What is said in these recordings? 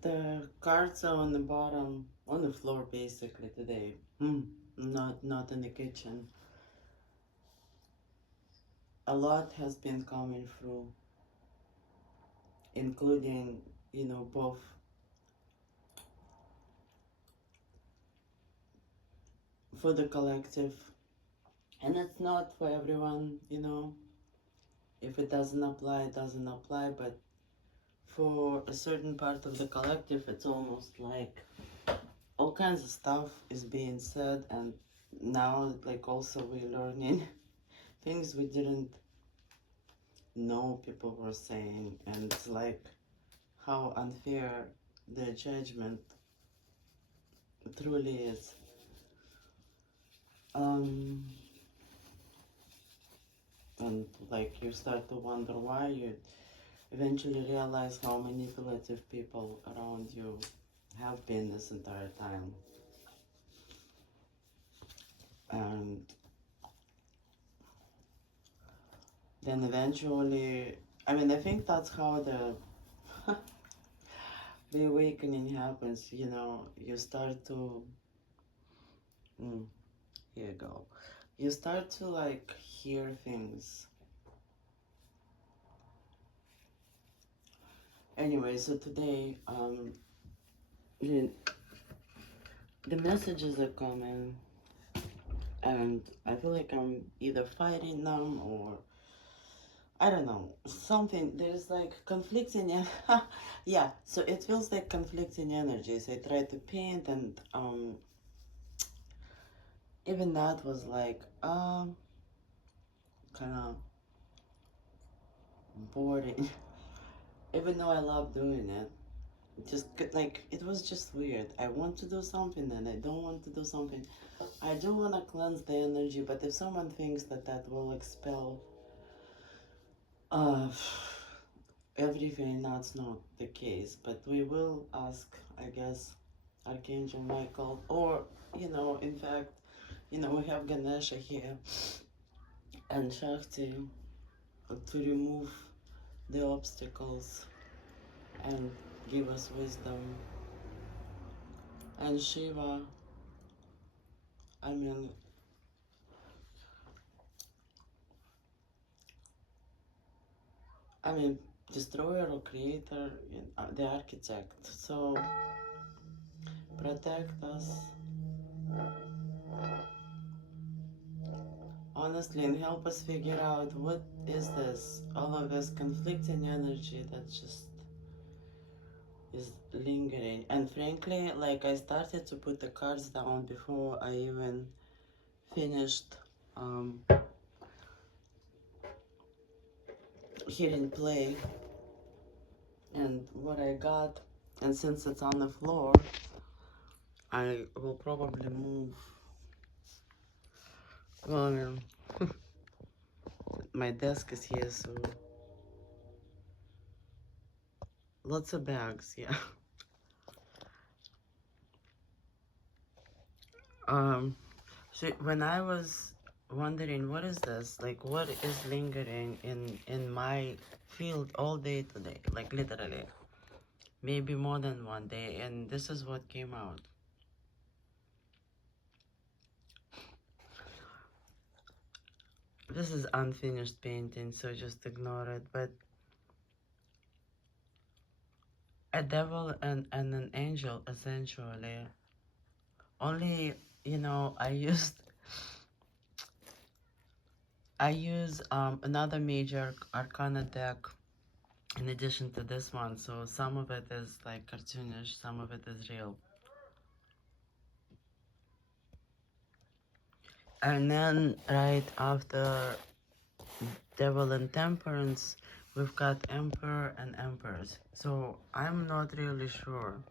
The cards are on the bottom, on the floor basically today. Not in the kitchen. A lot has been coming through, including, both for the collective. And it's not for everyone. If it doesn't apply, it doesn't apply, but for a certain part of the collective, it's almost like all kinds of stuff is being said, and now, like, also we're learning things we didn't know people were saying, and it's like how unfair the judgment truly is. Um, and like you start to wonder why, you eventually realize how manipulative people around you have been this entire time. And then eventually, I think that's how the awakening happens. You start to, mm, here you go. You start to like hear things. Anyway, so today, the messages are coming, and I feel like I'm either fighting them or I don't know, something. There's like conflicting, yeah. So it feels like conflicting energies. I tried to paint, and even that was like kind of boring. Even though I love doing it, like it was just weird. I want to do something, and I don't want to do something. I do want to cleanse the energy, but if someone thinks that will expel uh everything, that's not the case. But we will ask, I guess, Archangel Michael, or in fact, we have Ganesha here and Shakti to remove the obstacles and give us wisdom. And Shiva, I mean, I mean, destroyer or creator, the architect. So protect us, honestly, and help us figure out what is this, all of this conflicting energy that just is lingering. And frankly, like, I started to put the cards down before I even finished hitting play. And what I got, and since it's on the floor, I will probably move. Well, I mean, my desk is here, so lots of bags, yeah. So when I was wondering what is this, like what is lingering in my field all day today, like literally, maybe more than one day, and this is what came out. This is unfinished painting, so just ignore it. But a devil and an angel, essentially. Only, I use another major arcana deck in addition to this one, so some of it is like cartoonish, some of it is real. And then right after Devil and Temperance, we've got Emperor and Empress. So I'm not really sure.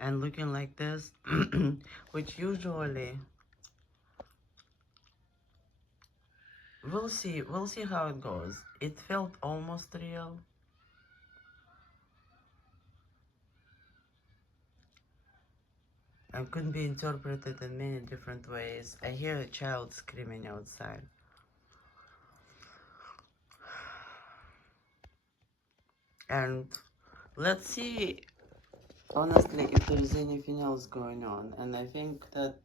And looking like this, which usually, we'll see how it goes. It felt almost real. And could be interpreted in many different ways. I hear a child screaming outside. And let's see honestly, if there is anything else going on. And I think that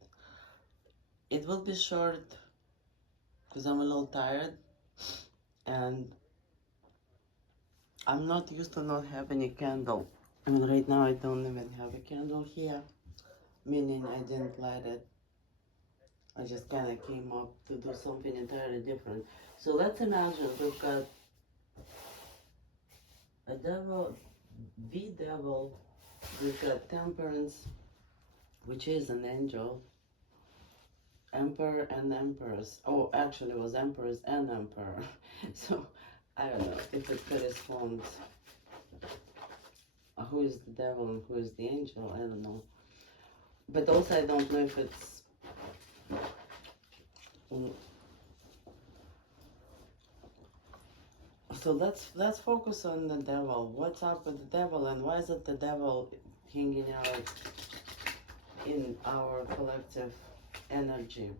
it will be short because I'm a little tired and I'm not used to not having a candle. I mean, right now I don't even have a candle here, meaning I didn't light it. I just kind of came up to do something entirely different. So let's imagine we've got a devil, the devil, we've got temperance, which is an angel, emperor and empress. Oh, actually it was empress and emperor. So I don't know if it corresponds. Who is the devil and who is the angel? I don't know. But also I don't know if it's so let's focus on the devil. What's up with the devil and why is it the devil hanging out in our collective energy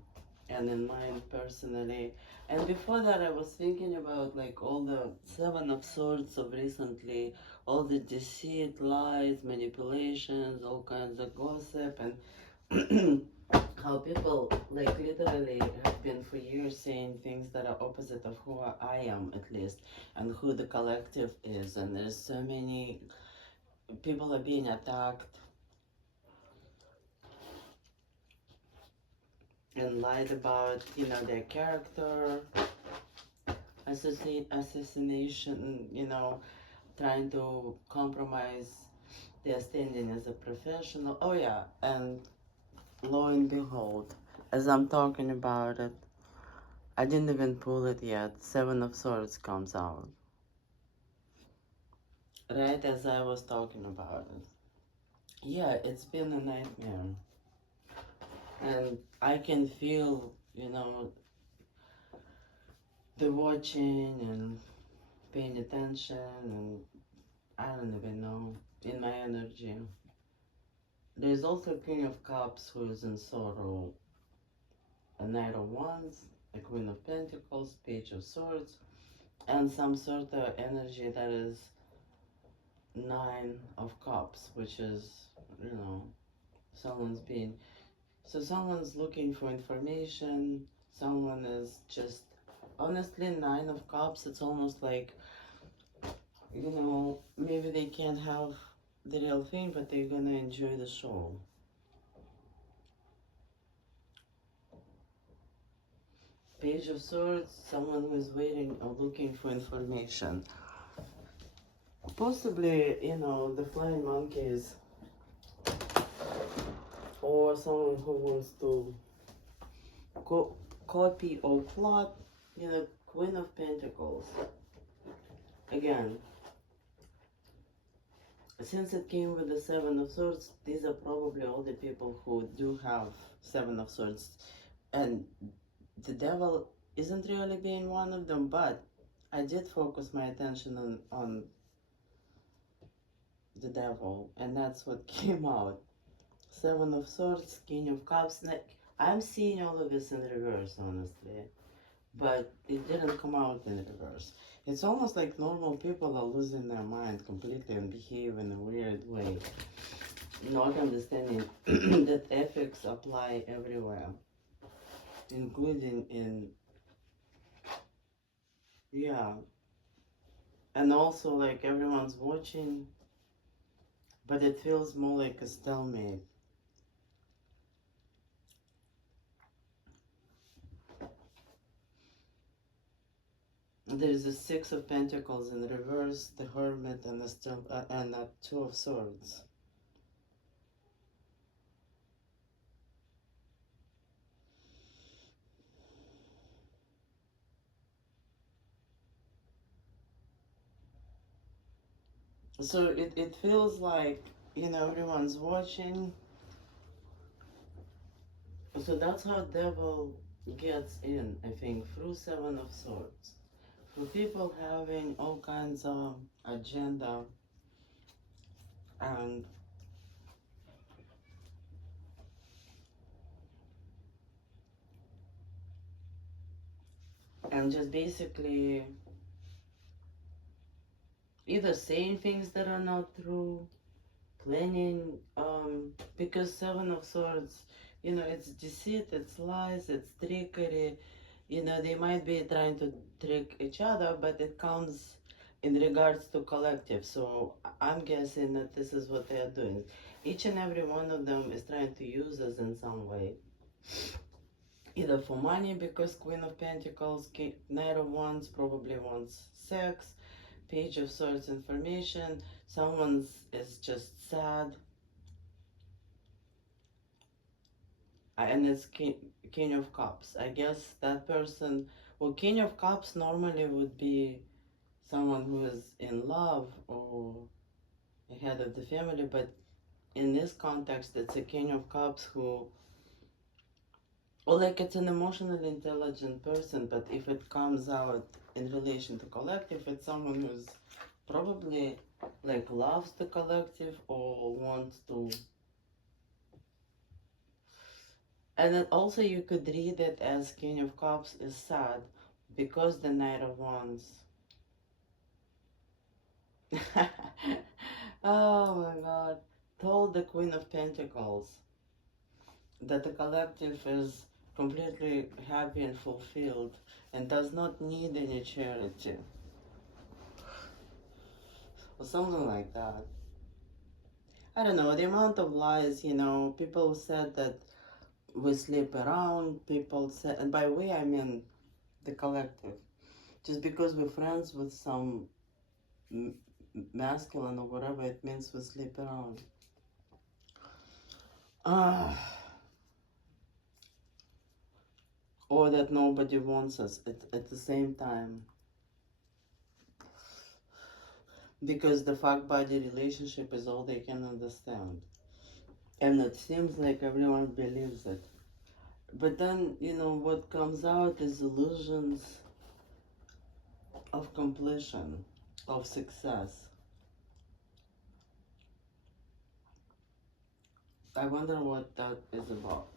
and in mine personally? And before that I was thinking about like all the seven of swords of recently, all the deceit, lies, manipulations, all kinds of gossip, and how people like literally have been for years saying things that are opposite of who I am, at least, and who the collective is. And there's so many people are being attacked and lied about, you know, their character, assassination, you know, trying to compromise their standing as a professional. Oh yeah, and lo and behold, as I'm talking about it, I didn't even pull it yet. Seven of Swords comes out. Right as I was talking about it. Yeah, it's been a nightmare. And I can feel, you know, the watching and paying attention and I don't even know, in my energy. There's also Queen of Cups who is in sorrow, a Knight of Wands, a Queen of Pentacles, Page of Swords, and some sort of energy that is Nine of Cups, which is, you know, someone's being, so someone's looking for information, someone is just, honestly, Nine of Cups, it's almost like, you know, maybe they can't have the real thing, but they're gonna enjoy the show. Page of Swords, someone who is waiting or looking for information. Possibly, you know, the flying monkeys, or someone who wants to copy or plot, you know, Queen of Pentacles. Again, since it came with the Seven of Swords, these are probably all the people who do have Seven of Swords. And the devil isn't really being one of them, but I did focus my attention on the devil, and that's what came out. Seven of Swords, King of Cups. I'm seeing all of this in reverse, honestly, but it didn't come out in reverse. It's almost like normal people are losing their mind completely and behave in a weird way, not understanding that ethics apply everywhere, including in, yeah, and also like everyone's watching, but it feels more like a stalemate. There's a Six of Pentacles in reverse, the Hermit, and a Two of Swords. So it feels like, you know, everyone's watching. So that's how devil gets in, I think, through Seven of Swords. For people having all kinds of agenda and just basically either saying things that are not true, planning, because Seven of Swords, it's deceit, it's lies, it's trickery. They might be trying to trick each other, but it comes in regards to collective. So I'm guessing that this is what they are doing. Each and every one of them is trying to use us in some way. Either for money, because Queen of Pentacles, Knight of Wands probably wants sex, Page of Swords information, someone is just sad, and it's King of Cups. I guess that person, well, King of Cups normally would be someone who is in love or a head of the family, but in this context, it's a King of Cups who, or like it's an emotionally intelligent person, but if it comes out in relation to collective, it's someone who's probably like loves the collective or wants to. And then also you could read it as King of Cups is sad because the Knight of Wands. Oh my god. Told the Queen of Pentacles that the collective is completely happy and fulfilled and does not need any charity. Or something like that. I don't know, the amount of lies, people said that we sleep around, people said, and by we I mean the collective. Just because we're friends with some masculine or whatever, it means we sleep around. Or that nobody wants us at the same time. Because the fuck-buddy relationship is all they can understand. And it seems like everyone believes it. But then, what comes out is illusions of completion, of success. I wonder what that is about.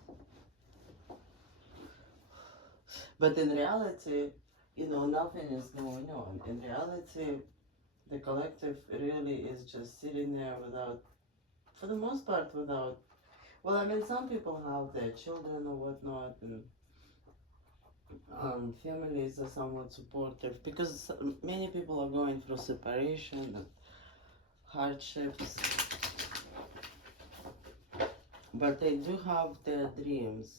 But in reality, nothing is going on. In reality, the collective really is just sitting there without, for the most part, without, well, I mean, some people have their children or whatnot, and families are somewhat supportive because many people are going through separation and hardships, but they do have their dreams.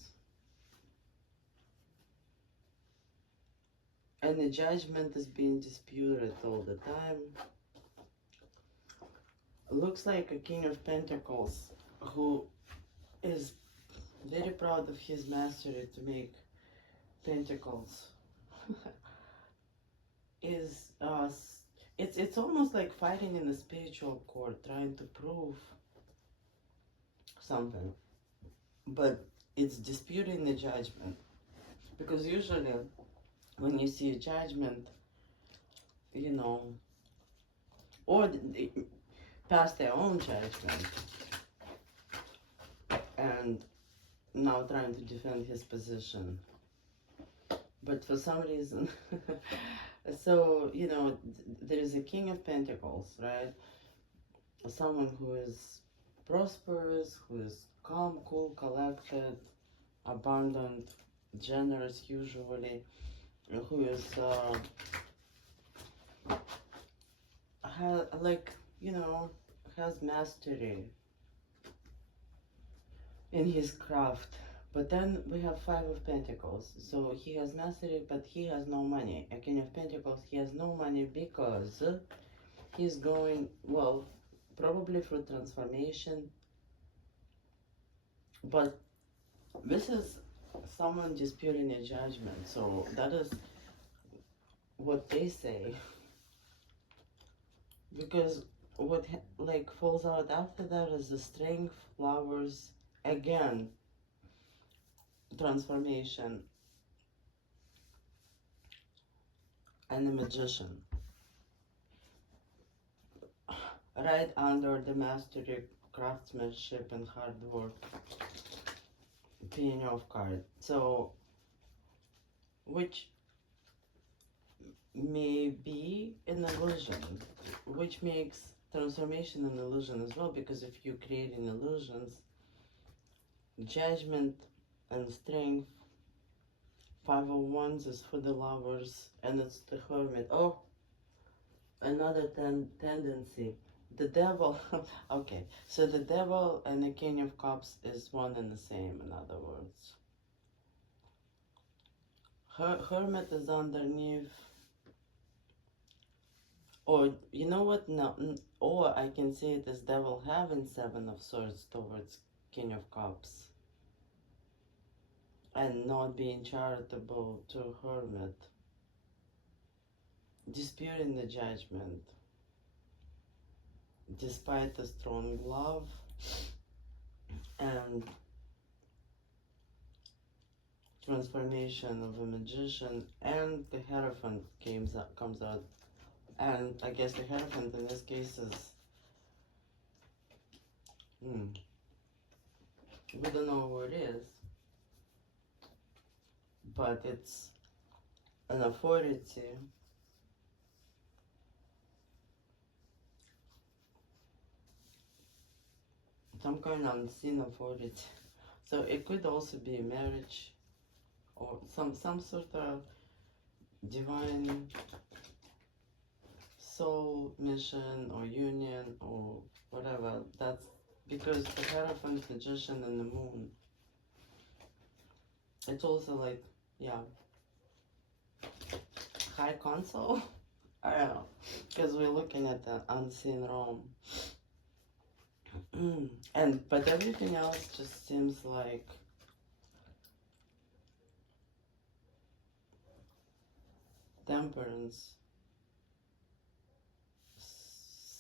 And the judgment is being disputed all the time. Looks like a King of Pentacles who is very proud of his mastery to make pentacles. is it's almost like fighting in the spiritual court, trying to prove something, but it's disputing the judgment. Because usually when you see a judgment, or they pass their own judgment and now trying to defend his position. But for some reason, so, there is a King of Pentacles, right? Someone who is prosperous, who is calm, cool, collected, abundant, generous usually, who is, has mastery in his craft. But then we have Five of Pentacles. So he has mastery, but he has no money. A King of Pentacles, he has no money because he's going, well, probably through transformation. But this is someone disputing a judgment. So that is what they say. Because what falls out after that is the strength, flowers, again, transformation, and the Magician. Right under the mastery, craftsmanship, and hard work, Peony of card. So, which may be an illusion, which makes transformation and illusion as well, because if you're creating illusions, judgment and strength. Five of Wands is for the lovers, and it's the Hermit. Oh, another tendency. The Devil. Okay, so the Devil and the King of Cups is one and the same, in other words. Hermit is underneath. Or, you know what? No, or I can see it as Devil having Seven of Swords towards King of Cups. And not being charitable to Hermit. Disputing the judgment. Despite the strong love and transformation of a magician, and the Hierophant comes out. And I guess the Hierophant in this case is, we don't know who it is, but it's an authority, some kind of unseen authority. So it could also be marriage or some sort of divine soul mission or union or whatever. That's because the Hierophant, Magician, and the Moon, it's also like, yeah, High Council. I don't know, because we're looking at the unseen realm. But everything else just seems like temperance,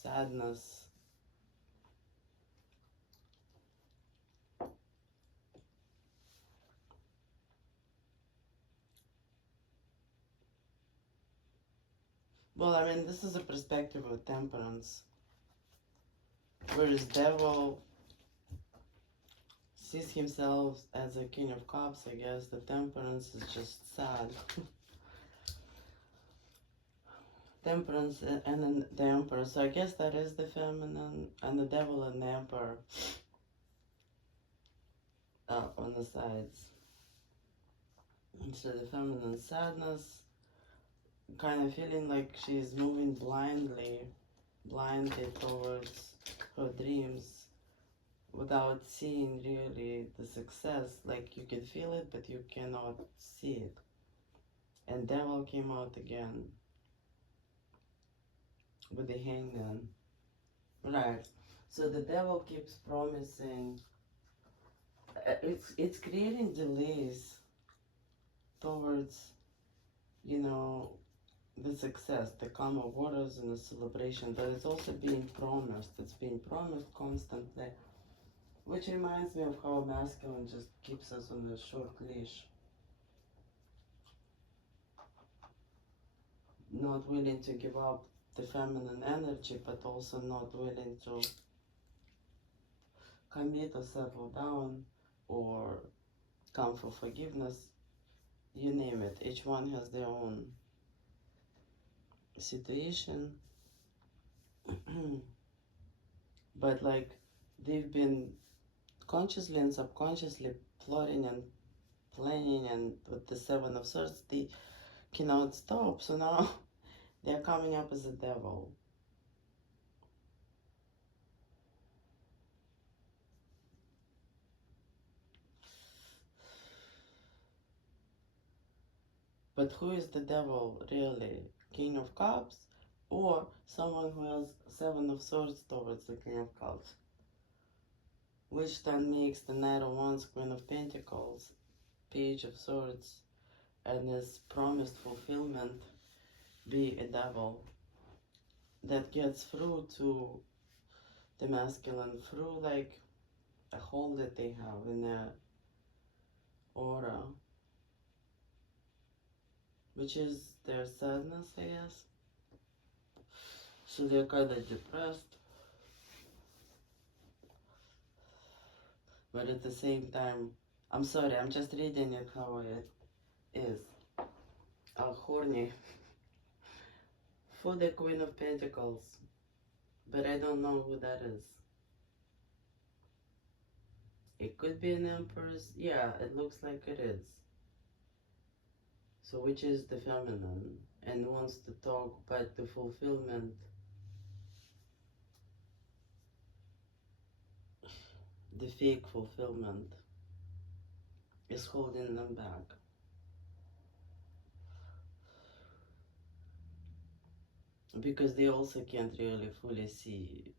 sadness. Well, I mean, this is a perspective of temperance, whereas Devil sees himself as a King of Cups. I guess the temperance is just sad. Temperance and then the Emperor. So I guess that is the feminine, and the Devil and the Emperor on the sides. And so the feminine sadness, kind of feeling like she's moving blindly towards her dreams without seeing really the success. Like you can feel it, but you cannot see it. And Devil came out again with the Hangman. Right. So the Devil keeps promising. It's creating delays towards, you know, the success, the calm of waters and the celebration, but it's also being promised. It's being promised constantly, which reminds me of how masculine just keeps us on a short leash. Not willing to give up the feminine energy, but also not willing to commit or settle down or come for forgiveness. You name it. Each one has their own situation. But like they've been consciously and subconsciously plotting and planning, and with the Seven of Swords they cannot stop, so now they're coming up as a Devil. But who is the Devil really? King of Cups or someone who has Seven of Swords towards the King of Cups? Which then makes the Knight of Wands, Queen of Pentacles, Page of Swords, and his promised fulfillment be a Devil that gets through to the masculine through like a hole that they have in their aura, which is their sadness, I guess. So they're kind of depressed, but at the same time, I'm sorry, I'm just reading it how it is. Horny. For the Queen of Pentacles, but I don't know who that is. It could be an Empress. Yeah, it looks like it is. So which is the feminine and wants to talk, but the fulfillment, the fake fulfillment, is holding them back. Because they also can't really fully see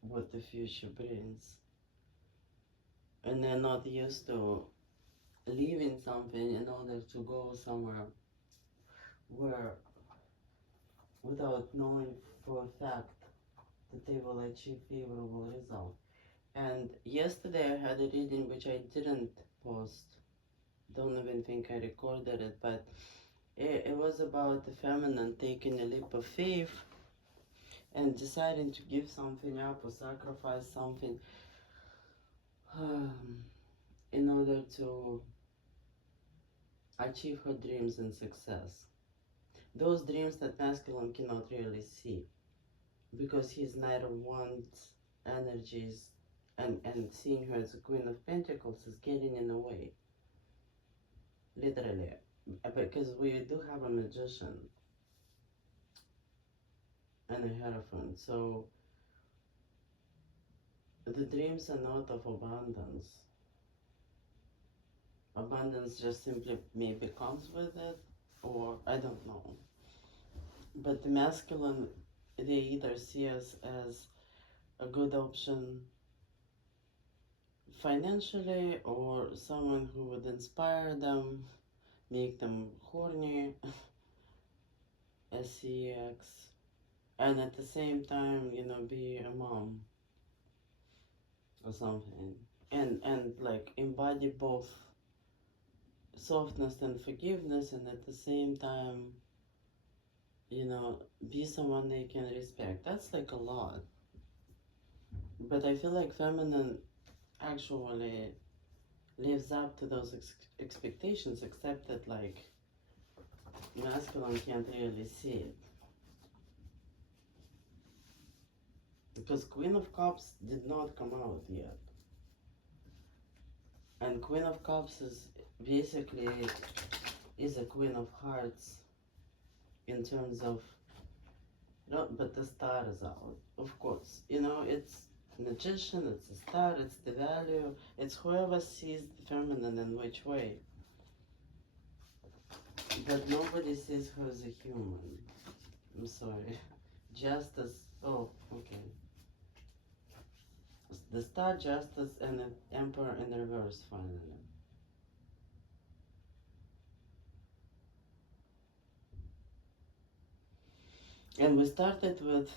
what the future brings. And they're not used to leaving something in order to go somewhere where, without knowing for a fact that they will achieve favorable result. And yesterday I had a reading which I didn't post. Don't even think I recorded it, but it was about the feminine taking a leap of faith and deciding to give something up or sacrifice something in order to achieve her dreams and success. Those dreams that masculine cannot really see because his Knight of Wands energies and seeing her as a Queen of Pentacles is getting in the way. Literally. Because we do have a magician and a Hierophant. So the dreams are not of abundance. Abundance just simply maybe comes with it, or I don't know. But the masculine, they either see us as a good option financially, or someone who would inspire them, make them horny, sex, and at the same time, you know, be a mom or something. And like embody both softness and forgiveness, and at the same time, you know, be someone they can respect. That's like a lot. But I feel like feminine actually lives up to those expectations, except that like masculine can't really see it. Because Queen of Cups did not come out yet. And Queen of Cups is basically is a Queen of Hearts in terms of, no, but the star is out, of course. You know, it's magician, it's a star, it's the value, it's whoever sees the feminine in which way. But nobody sees her as a human. I'm sorry. Justice, oh, okay. The star, justice, and the emperor in reverse finally. And we started with,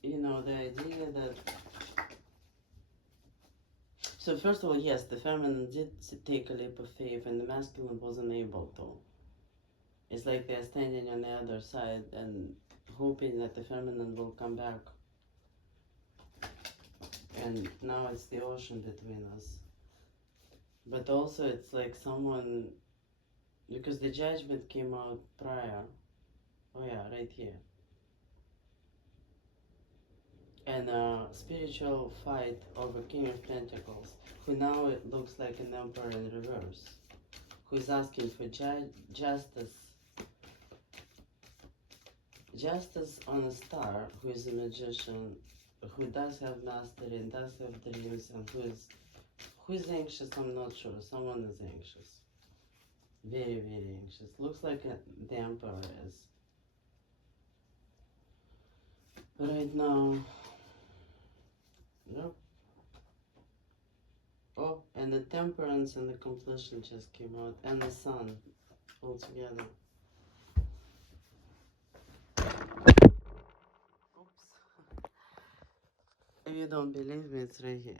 you know, the idea that, so first of all, yes, the feminine did take a leap of faith and the masculine wasn't able to. It's like they're standing on the other side and hoping that the feminine will come back. And now it's the ocean between us. But also it's like someone, because the judgment came out prior. Oh yeah, right here. And a spiritual fight over King of Pentacles, who now it looks like an emperor in reverse, who is asking for justice. Justice on a star, who is a magician, who does have mastery and does have dreams, and who is anxious. I'm not sure. Someone is anxious. Very, very anxious. Looks like the emperor is. But right now, nope. Oh, and the temperance and the completion just came out, and the sun all together. Oops. If you don't believe me, it's right here.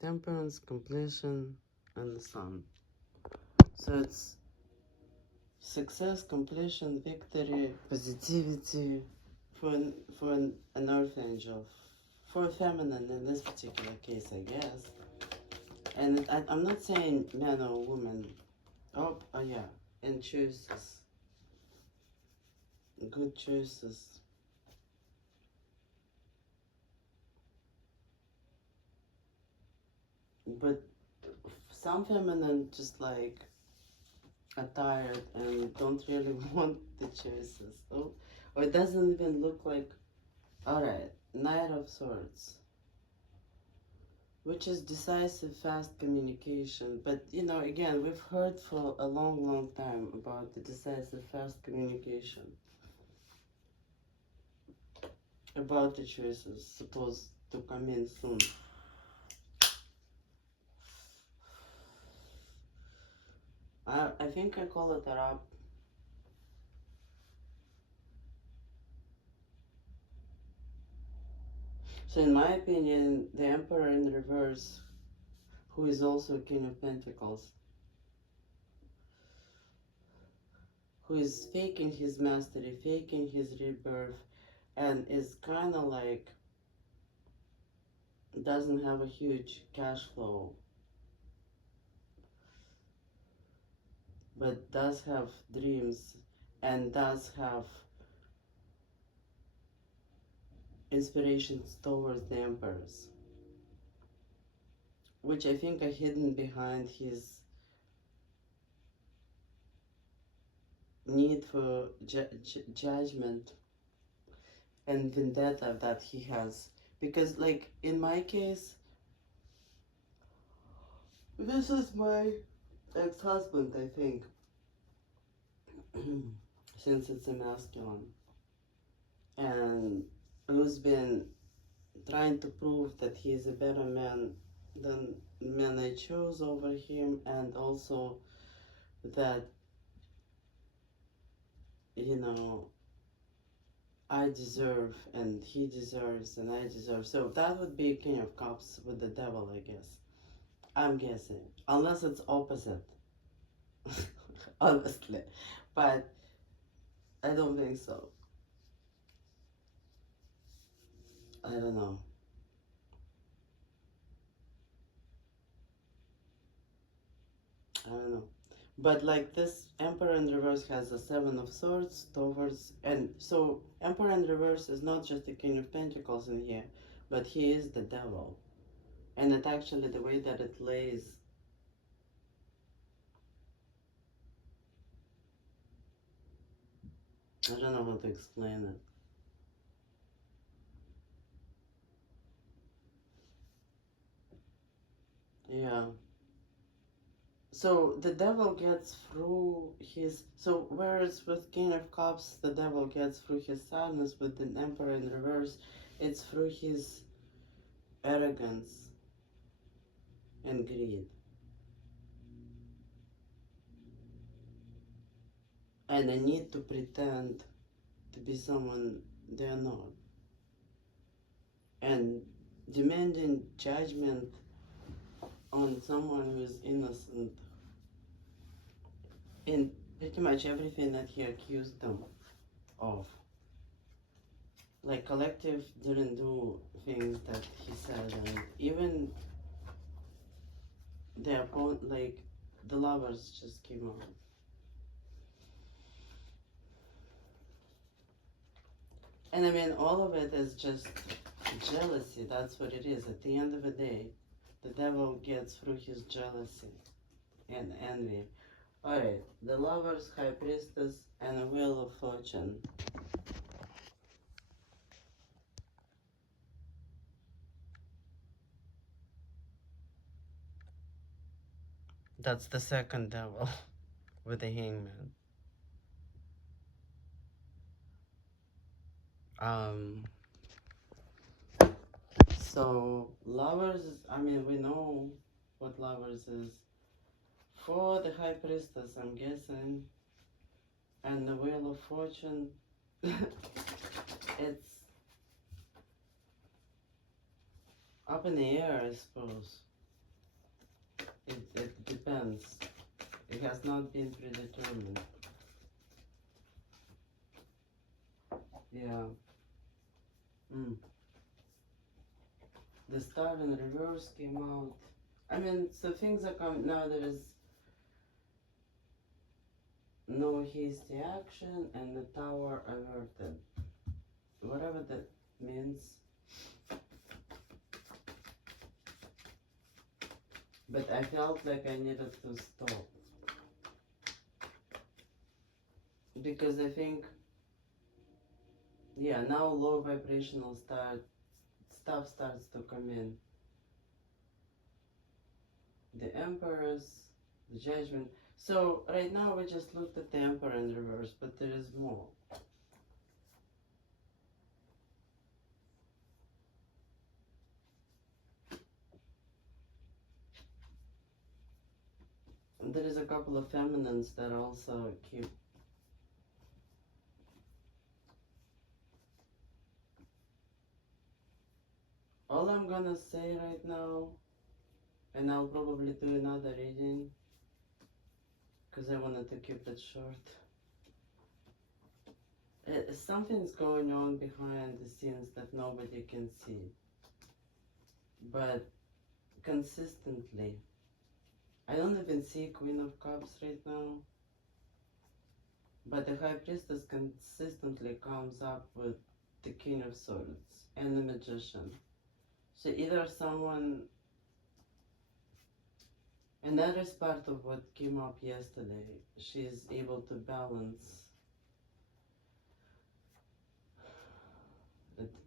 Temperance, completion, and the sun. So it's success, completion, victory, positivity for an earth angel, for a feminine in this particular case, I guess. And I'm not saying man or woman. Oh yeah, and choices, good choices. But some feminine just like are tired and don't really want the choices. Oh, or it doesn't even look like. All right, Knight of Swords, which is decisive, fast communication. But you know, again, we've heard for a long, long time about the decisive, fast communication, about the choices supposed to come in soon. I think I call it a wrap. So in my opinion, the Emperor in reverse, who is also King of Pentacles, who is faking his mastery, faking his rebirth, and is kind of like doesn't have a huge cash flow, but does have dreams and does have inspirations towards the emperors, which I think are hidden behind his need for judgment and vendetta that he has. Because, like, in my case, this is my ex-husband, I think, since it's a masculine, and who's been trying to prove that he is a better man than men I chose over him, and also that, you know, I deserve and he deserves and I deserve. So that would be King of Cups with the devil, I guess. I'm guessing. Unless it's opposite. Honestly. But I don't think so. I don't know. I don't know. But like this Emperor in reverse has a Seven of Swords towards, and so Emperor in reverse is not just the King of Pentacles in here, but he is the devil. And it actually, the way that it lays, I don't know how to explain it. Yeah. So the devil gets through his, so whereas with King of Cups the devil gets through his sadness, with the Emperor in reverse it's through his arrogance and greed and a need to pretend to be someone they're not, and demanding judgment on someone who is innocent in pretty much everything that he accused them of. Like Collective didn't do things that he said, and even the opponent, like the Lovers just came out. And I mean, all of it is just jealousy. That's what it is. At the end of the day, the devil gets through his jealousy and envy. Alright, the Lovers, High Priestess, and a Wheel of Fortune. That's the second devil with the Hangman. Um, so Lovers, I mean, we know what Lovers is. For the High Priestess, I'm guessing, and the Wheel of Fortune, it's up in the air, I suppose. It depends. It has not been predetermined. Yeah. Mm. The Star in reverse came out. I mean, so things are coming now. There is no hasty action and the tower averted. Whatever that means. But I felt like I needed to stop. Because I think, yeah, now low vibrational stuff starts to come in. The Emperors, the Judgment. So right now we just looked at the Emperor in reverse, but there is more. And there is a couple of feminines that also keep. All I'm gonna say right now, and I'll probably do another reading, because I wanted to keep it short. Something's going on behind the scenes that nobody can see. But consistently, I don't even see Queen of Cups right now. But the High Priestess consistently comes up with the King of Swords and the Magician. So either someone, and that is part of what came up yesterday, she's able to balance.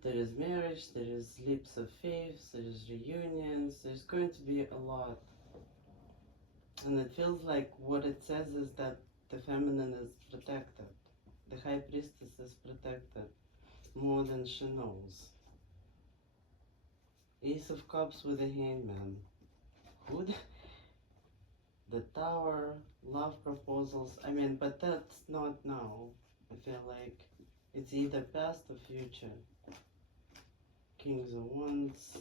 There is marriage, there is leaps of faith, there is reunions, there's going to be a lot. And it feels like what it says is that the feminine is protected. The High Priestess is protected more than she knows. Ace of Cups with a Hangman. Who the Tower, love proposals. I mean, but that's not now. I feel like it's either past or future. Kings of Wands.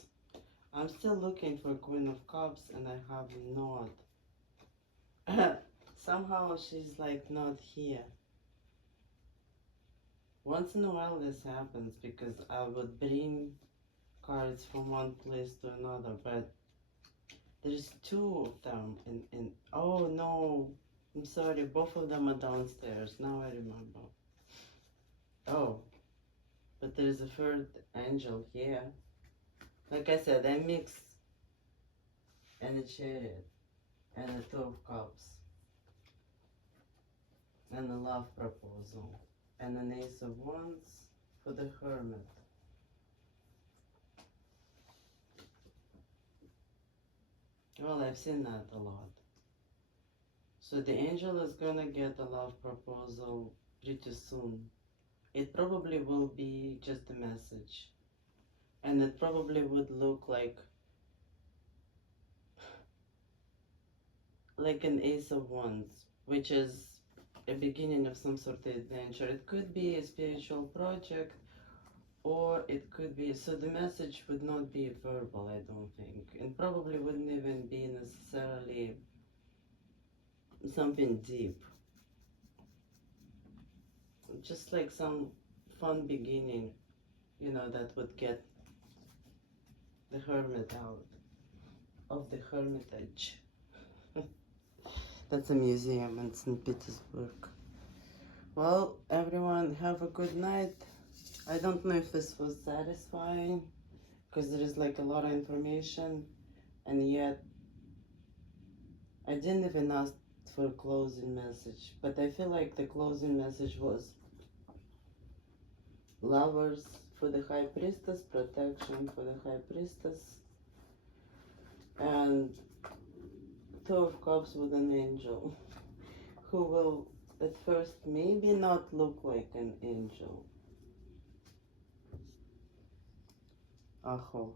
I'm still looking for Queen of Cups and I have not. Somehow she's like not here. Once in a while this happens because I would bring cards from one place to another, but there's two of them in oh no, I'm sorry, both of them are downstairs. Now I remember. Oh, but there's a third angel here. Like I said, I mix and a Chariot and a Two of Cups and a love proposal and an Ace of Wands for the Hermit. Well, I've seen that a lot. So the angel is gonna get a love proposal pretty soon. It probably will be just a message. And it probably would look like an Ace of Wands, which is a beginning of some sort of adventure. It could be a spiritual project, or it could be, so the message would not be verbal, I don't think, and probably wouldn't even be necessarily something deep. Just like some fun beginning, you know, that would get the hermit out of the Hermitage. That's a museum in St. Petersburg. Well, everyone, have a good night. I don't know if this was satisfying because there is like a lot of information, and yet I didn't even ask for a closing message, but I feel like the closing message was lovers for the High Priestess, protection for the High Priestess, and Two of Cups with an angel who will at first maybe not look like an angel. Aho.